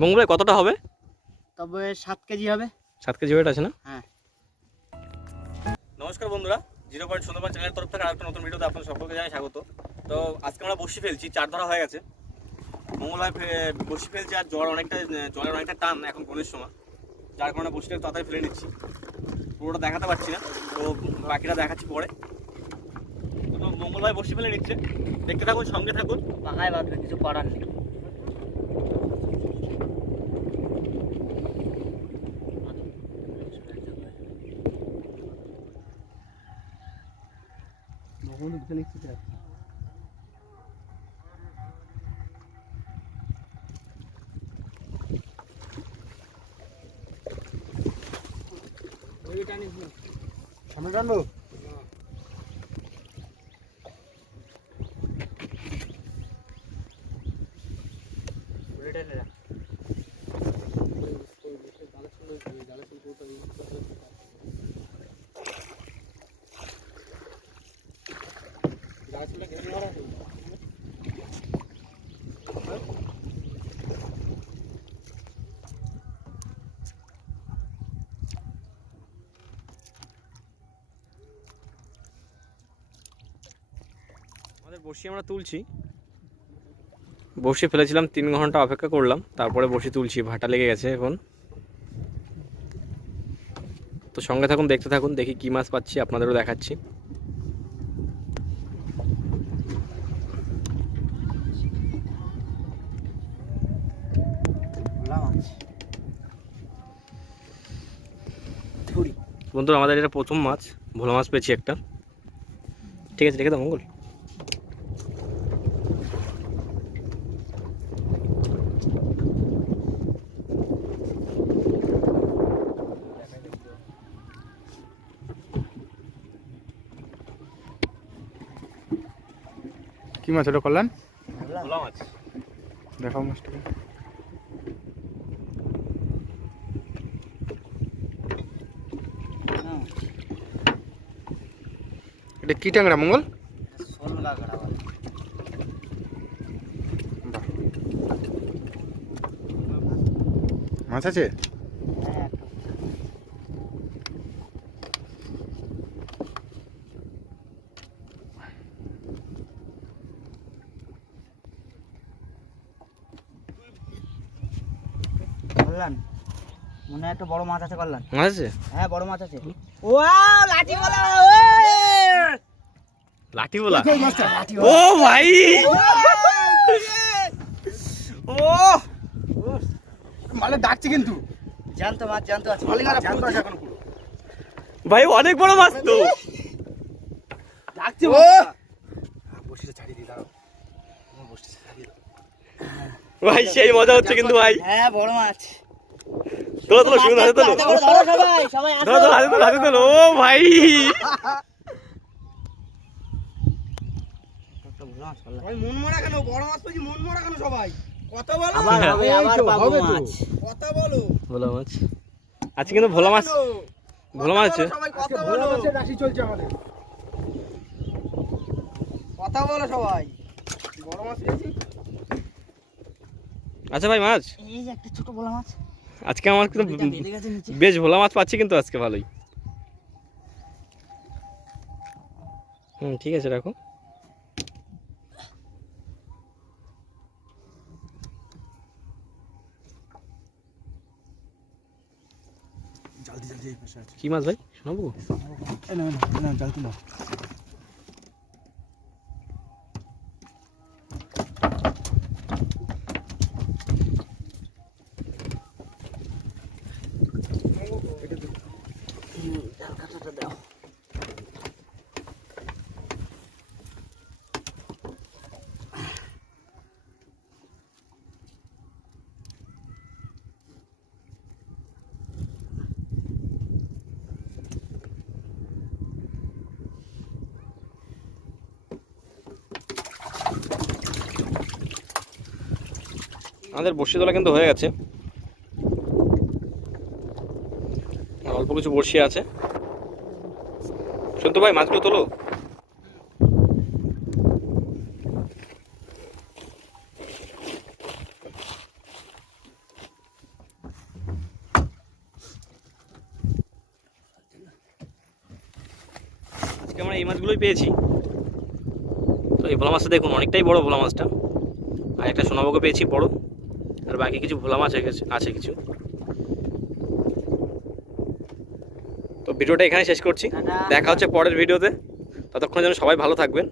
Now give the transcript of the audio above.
মঙ্গল ভাই কতটা হবে? তবে 7 কেজি হবে। 7 কেজি ওয়েট আছে না? হ্যাঁ। নমস্কার বন্ধুরা, 0 পয়েন্ট সুন্দরবন চ্যানেলের তরফ থেকে আরেকটা নতুন ভিডিওতে আপনাদের সকলকে জানাই স্বাগত। তো আজকে আমরা বসি ফেলছি, 4 ধরা হয়ে গেছে। মঙ্গল ভাই বসি ফেলছে আর জলের অনেকটা টান এখন বনের সময়, যার কারণে বসিটা তাড়াতাড়ি ফেলে নিচ্ছি। পুরোটা দেখাতে পারছি না, তো বাকিটা দেখাচ্ছি পরে। তো মঙ্গল ভাই বসি ফেলে নিচ্ছে, দেখতে থাকুন, সঙ্গে থাকুন। পাকায় বাঁধবে, কিছু করার নেই। সামনে টানবো। আমাদের বসি আমরা তুলছি, বসি ফেলেছিলাম 3 ঘন্টা অপেক্ষা করলাম, তারপরে বসি তুলছি। ভাটা লেগে গেছে এখন। তো সঙ্গে থাকুন, দেখতে থাকুন, দেখি কি মাছ পাচ্ছি, আপনাদেরও দেখাচ্ছি। বন্ধুরা, আমাদের এটা প্রথম মাছ, ভোলা মাছ পেয়েছি একটা। ঠিক আছে, রেখে দাও মঙ্গল। কি মাছ ওটা করলেন? ভোলা মাছ। দেখাও মাছটাকে। এটা কি ট্যাংরা মঙ্গল? শোল কাঁকড়া বলে। বাহ, মাছ আছে? হ্যাঁ, কল্যাণ মনে হয় একটা বড় মাছ আছে। কল্যাণ মাছ আছে? হ্যাঁ, বড় মাছ আছে। ওয়াও, লাঠি বলা। ওই লাঠি বলা। লাঠি ও ভাই, ও মানে ডাকছে কিন্তু। জানতো মাছ, জানতো আছে। জানতো আছে এখনো পুরো। ভাই অনেক বড় মাছ তো। ডাকছে ও। বসিটা ছাড়িয়ে দিই, দাঁড়াও। বসিটা ছাড়িয়ে দাও। ভাই সেই মজা হচ্ছে কিন্তু ভাই। হ্যাঁ, বড় মাছ। তোলো তোলো, শুনুন, হাতে তোলো, হাতে করে ধরো সবাই, সবাই আসো। ধরো ধরো, হাতে তোলো, হাতে তোলো। ও ভাই, একটা বড় মাছ, কল্যাণ। সবাই মন মরা কেন? বড় মাছ পেয়েছি, মন মরা কেন সবাই? কথা বলো। আবার হবে, আবার পাবো হবে তো। মাছ। কথা বলো। ভোলা মাছ আজকে কিন্তু, ভোলা মাছ, ভোলা মাছ আছে। সবাই কথা বলো। রাশি চলছে আমাদের। কথা বলো সবাই। বড় মাছ পেয়েছি। আচ্ছা ভাই, মাছ এই যে একটা ছোট বড় মাছ। আজকে আমার কিন্তু এটা বেঁধে গেছে নিচে। বেশ ভোলা মাছ পাচ্ছি কিন্তু আজকে ভালোই। ঠিক আছে, রাখো। জলদি জলদি এই পাশে আছে। কি মাছ ভাই, শোনাবো? না না না, জলদি না। জাল কাঁটাটা দাও। আমাদের বড়শি তোলা কিন্তু হয়ে গেছে, অল্প কিছু বড়শি আছে। সন্তু ভাই, মাছগুলো তোলো। আজকে আমরা এই মাছগুলোই পেয়েছি। তো এই ভোলা মাছটা দেখুন অনেকটাই বড় ভোলা মাছটা, আর একটা সোনাবগও পেয়েছি বড়, আর বাকি কিছু ভোলা মাছ আছে কিছু। তো ভিডিওটা এখানে শেষ করছি, টাটা। দেখা হচ্ছে পরের ভিডিওতে। ততক্ষণের জন্য সবাই ভালো থাকবেন।